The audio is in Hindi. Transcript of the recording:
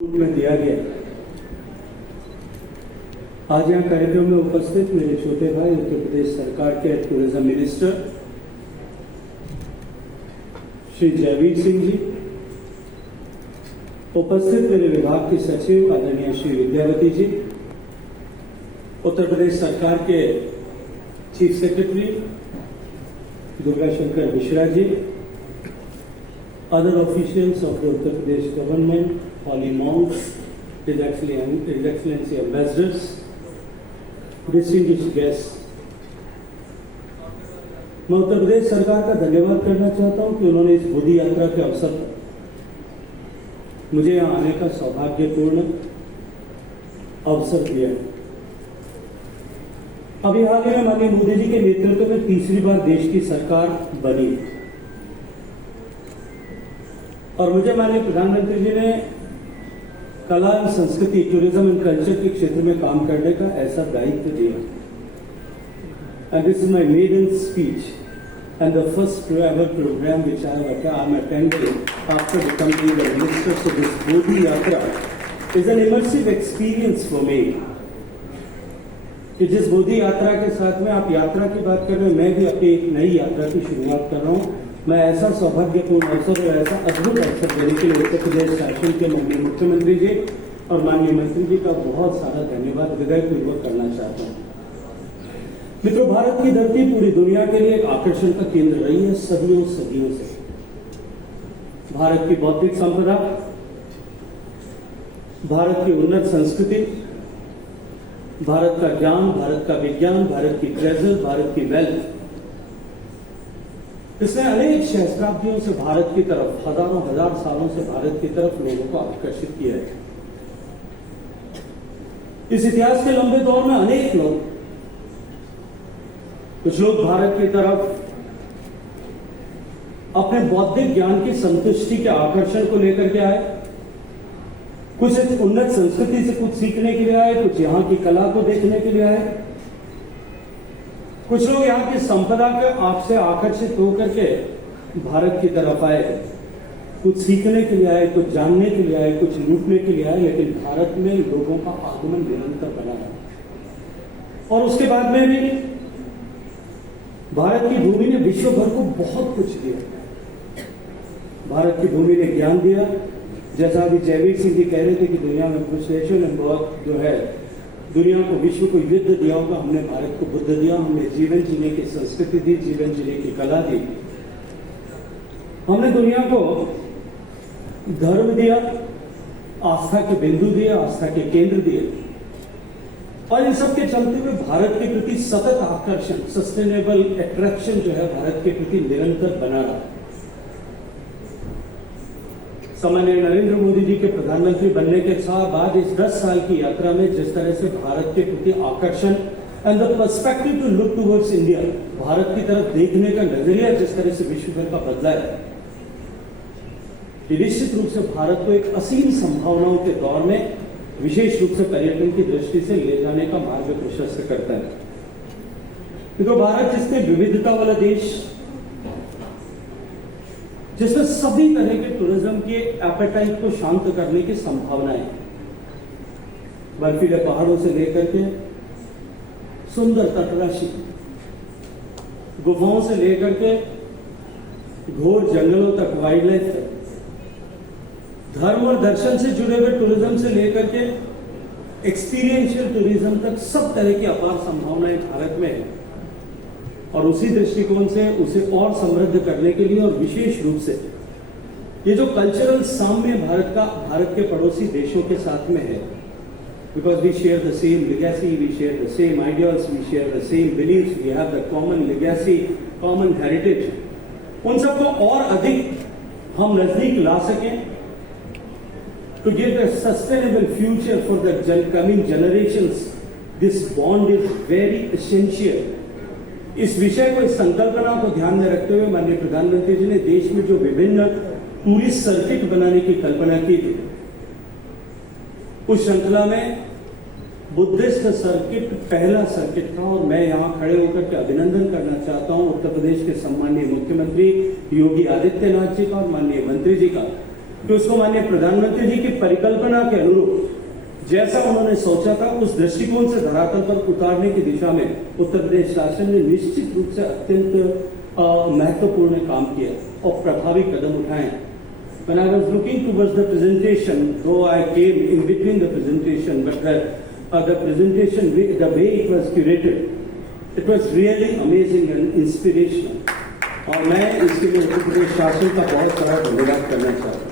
में दिया गया। आज यहाँ कार्यक्रम में उपस्थित मेरे छोटे भाई उत्तर प्रदेश सरकार के टूरिज्म मिनिस्टर श्री जयवीर सिंह जी, उपस्थित मेरे विभाग के सचिव आदरणीय श्री विद्यावती जी, उत्तर प्रदेश सरकार के chief secretary Durga Shankar Mishra ji, other officials of the Uttar Pradesh government, holy monks, His Excellency ambassadors, distinguished guests, मैं उत्तर प्रदेश सरकार का धन्यवाद करना चाहता हूं कि उन्होंने इस बोधि यात्रा के अवसर पर मुझे यहां आने का सौभाग्यपूर्ण अवसर दिया। अभी हाल ही में माननीय मोदी जी के नेतृत्व में तीसरी बार देश की सरकार बनी और मुझे माननीय प्रधानमंत्री जी ने कला एवं संस्कृति, टूरिज्म एंड कल्चर के क्षेत्र में काम करने का ऐसा दायित्व दिया। And this is my maiden speech and the first ever program which I am attending after becoming the minister. So this Bodhi Yatra is an immersive experience for me. कि जिस बोधि यात्रा के साथ में आप यात्रा की बात कर रहे हैं, मैं भी अपनी एक नई यात्रा की शुरुआत कर रहा हूँ। मैं ऐसा सौभाग्यपूर्ण अवसर और ऐसा अद्भुत अवसर देने के लिए उत्तर प्रदेश शासन के माननीय मुख्यमंत्री जी और माननीय मंत्री जी का बहुत सारा धन्यवाद हृदयपूर्वक करना चाहता हूँ। मित्रों, भारत की धरती पूरी दुनिया के लिए एक आकर्षण का केंद्र रही है सदियों सदियों से। भारत की बौद्धिक संपदा, भारत की उन्नत संस्कृति, भारत का ज्ञान, भारत का विज्ञान, भारत की ट्रेजर, भारत की वेल्थ, इसने अनेक सहस्त्राब्दियों से भारत की तरफ, हजारों हजार सालों से भारत की तरफ लोगों को आकर्षित किया है। इस इतिहास के लंबे दौर में अनेक लोग, कुछ लोग भारत की तरफ अपने बौद्धिक ज्ञान की संतुष्टि के आकर्षण को लेकर के आए, कुछ उन्नत संस्कृति से कुछ सीखने के लिए आए, कुछ यहां की कला को देखने के लिए आए, कुछ लोग यहाँ की संपदा के आपसे आकर्षित होकर के भारत की तरफ आए, कुछ सीखने के लिए आए, कुछ जानने के लिए आए, कुछ लूटने के लिए आए, लेकिन भारत में लोगों का आगमन निरंतर बना रहा। और उसके बाद में भी भारत की भूमि ने विश्व भर को बहुत कुछ दिया। भारत की भूमि ने ज्ञान दिया, जैसा अभी जयवीर सिंह जी कह रहे थे कि दुनिया में कुछ देशों ने बहुत जो है दुनिया को, विश्व को युद्ध दिया होगा, हमने भारत को बुद्ध दिया, हमने जीवन जीने की संस्कृति दी, जीवन जीने की कला दी, हमने दुनिया को धर्म दिया, आस्था के बिंदु दिए, आस्था के केंद्र दिए। और इन सब के चलते हुए भारत के प्रति सतत आकर्षण, सस्टेनेबल अट्रैक्शन जो है भारत के प्रति निरंतर बना रहा। सामान्य नरेंद्र मोदी जी के प्रधानमंत्री बनने के बाद इस 10 साल की यात्रा में जिस तरह से भारत के प्रति आकर्षण and the perspective to look towards India, Bharat की तरफ देखने का नजरिया जिस तरह से विश्व भर का बदला है, निश्चित रूप से भारत को एक असीम संभावनाओं के दौर में विशेष रूप से पर्यटन की दृष्टि से ले जाने का मार्ग प्रशस्त करता है। क्योंकि भारत जिसने विविधता वाला देश, जिसमें सभी तरह के टूरिज्म के एपेटाइट को शांत करने की संभावनाएं, बर्फीले पहाड़ों से लेकर के सुंदर तटराशि, गुफाओं से लेकर के घोर जंगलों तक, वाइल्ड लाइफ तक, धर्म और दर्शन से जुड़े हुए टूरिज्म से लेकर के एक्सपीरियंशियल टूरिज्म तक सब तरह की अपार संभावनाएं भारत में है। और उसी दृष्टिकोण से उसे और समृद्ध करने के लिए और विशेष रूप से ये जो कल्चरल साम्य भारत के पड़ोसी देशों के साथ में है, because we share the same legacy, we share the same ideals, we share the same beliefs, we have the common legacy, common heritage, उन सबको और अधिक हम नजदीक ला सकें to give a sustainable future for the coming generations. This bond is very essential. इस विषय को, इस संकल्पना को ध्यान में रखते हुए माननीय प्रधानमंत्री जी ने देश में जो विभिन्न टूरिस्ट सर्किट बनाने की कल्पना की थी, उस श्रृंखला में बुद्धिस्ट सर्किट पहला सर्किट था। और मैं यहां खड़े होकर के अभिनंदन करना चाहता हूं उत्तर प्रदेश के सम्माननीय मुख्यमंत्री योगी आदित्यनाथ जी का और माननीय मंत्री जी का, कि उसको माननीय प्रधानमंत्री जी की परिकल्पना के अनुरूप जैसा उन्होंने सोचा था उस दृष्टिकोण से धरातल पर उतारने की दिशा में उत्तर प्रदेश शासन ने निश्चित रूप से अत्यंत महत्वपूर्ण काम किया और प्रभावी कदम उठाए. When I was looking towards the presentation, though I came in between the presentation, but the presentation, the way it was curated, it was really amazing and inspirational. और मैं इसके लिए उत्तर प्रदेश शासन का बहुत सारा धन्यवाद करना चाहता हूँ.